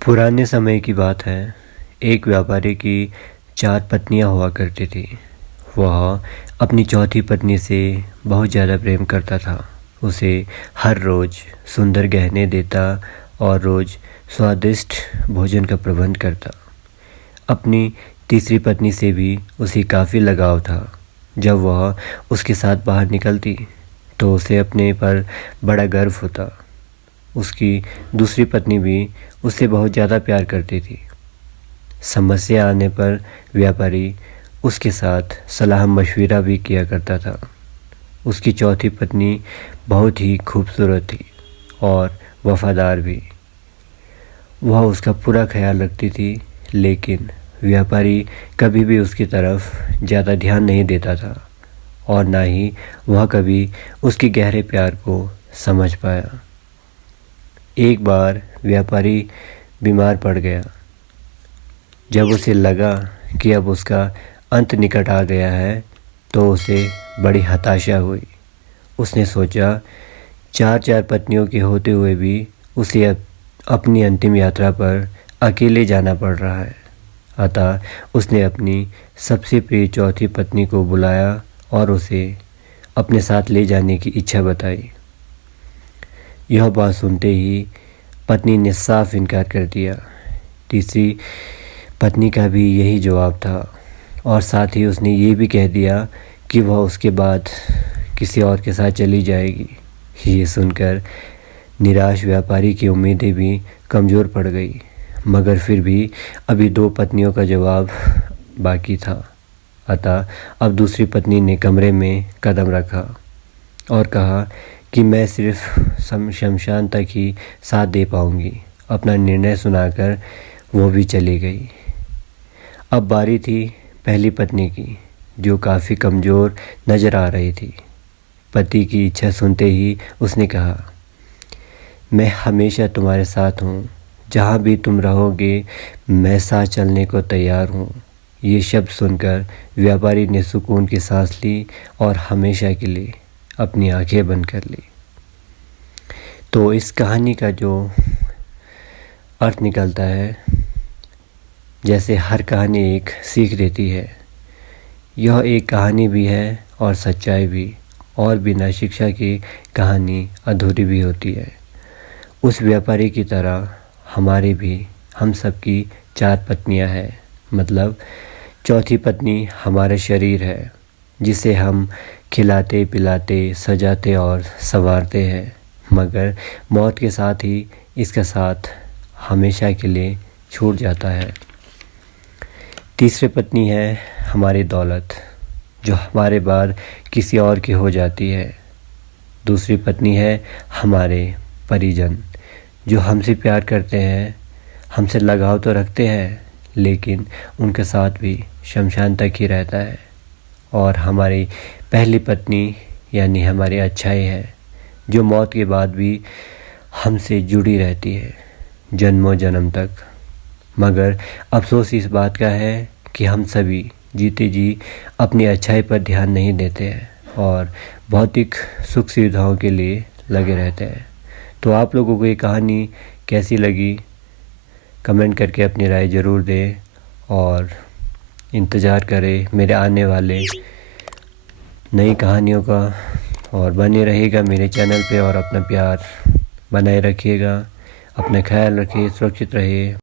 पुराने समय की बात है। एक व्यापारी की 4 पत्नियां हुआ करती थी। वह अपनी चौथी पत्नी से बहुत ज़्यादा प्रेम करता था। उसे हर रोज़ सुंदर गहने देता और रोज़ स्वादिष्ट भोजन का प्रबंध करता। अपनी तीसरी पत्नी से भी उसे काफ़ी लगाव था। जब वह उसके साथ बाहर निकलती तो उसे अपने पर बड़ा गर्व होता। उसकी दूसरी पत्नी भी उससे बहुत ज़्यादा प्यार करती थी। समस्या आने पर व्यापारी उसके साथ सलाह मशविरा भी किया करता था। उसकी चौथी पत्नी बहुत ही खूबसूरत थी और वफ़ादार भी। वह उसका पूरा ख्याल रखती थी, लेकिन व्यापारी कभी भी उसकी तरफ ज़्यादा ध्यान नहीं देता था और ना ही वह कभी उसके गहरे प्यार को समझ पाया। एक बार व्यापारी बीमार पड़ गया। जब उसे लगा कि अब उसका अंत निकट आ गया है तो उसे बड़ी हताशा हुई। उसने सोचा, चार पत्नियों के होते हुए भी उसे अब अपनी अंतिम यात्रा पर अकेले जाना पड़ रहा है। अतः उसने अपनी सबसे प्रिय चौथी पत्नी को बुलाया और उसे अपने साथ ले जाने की इच्छा बताई। यह बात सुनते ही पत्नी ने साफ इनकार कर दिया। तीसरी पत्नी का भी यही जवाब था और साथ ही उसने ये भी कह दिया कि वह उसके बाद किसी और के साथ चली जाएगी। ये सुनकर निराश व्यापारी की उम्मीदें भी कमज़ोर पड़ गई, मगर फिर भी अभी 2 पत्नियों का जवाब बाकी था। अतः अब दूसरी पत्नी ने कमरे में कदम रखा और कहा कि मैं सिर्फ शमशान तक ही साथ दे पाऊंगी। अपना निर्णय सुनाकर वो भी चली गई। अब बारी थी पहली पत्नी की, जो काफ़ी कमज़ोर नज़र आ रही थी। पति की इच्छा सुनते ही उसने कहा, मैं हमेशा तुम्हारे साथ हूँ, जहाँ भी तुम रहोगे मैं साथ चलने को तैयार हूँ। ये शब्द सुनकर व्यापारी ने सुकून की सांस ली और हमेशा के लिए अपनी आंखें बंद कर ली। तो इस कहानी का जो अर्थ निकलता है, जैसे हर कहानी एक सीख देती है, यह एक कहानी भी है और सच्चाई भी, और बिना शिक्षा की कहानी अधूरी भी होती है। उस व्यापारी की तरह हमारी भी, हम सबकी 4 पत्नियां हैं। मतलब चौथी पत्नी हमारा शरीर है, जिसे हम खिलाते पिलाते सजाते और संवारते हैं, मगर मौत के साथ ही इसका साथ हमेशा के लिए छूट जाता है। तीसरी पत्नी है हमारी दौलत, जो हमारे बाद किसी और की हो जाती है। दूसरी पत्नी है हमारे परिजन, जो हमसे प्यार करते हैं, हमसे लगाव तो रखते हैं, लेकिन उनके साथ भी शमशान तक ही रहता है। और हमारी पहली पत्नी यानी हमारी अच्छाई है, जो मौत के बाद भी हमसे जुड़ी रहती है जन्मों जन्म तक। मगर अफसोस इस बात का है कि हम सभी जीते जी अपनी अच्छाई पर ध्यान नहीं देते हैं और भौतिक सुख सुविधाओं के लिए लगे रहते हैं। तो आप लोगों को ये कहानी कैसी लगी, कमेंट करके अपनी राय ज़रूर दें और इंतज़ार करें मेरे आने वाले नई कहानियों का। और बने रहिएगा मेरे चैनल पे और अपना प्यार बनाए रखिएगा। अपना ख्याल रखिए, सुरक्षित रहिए।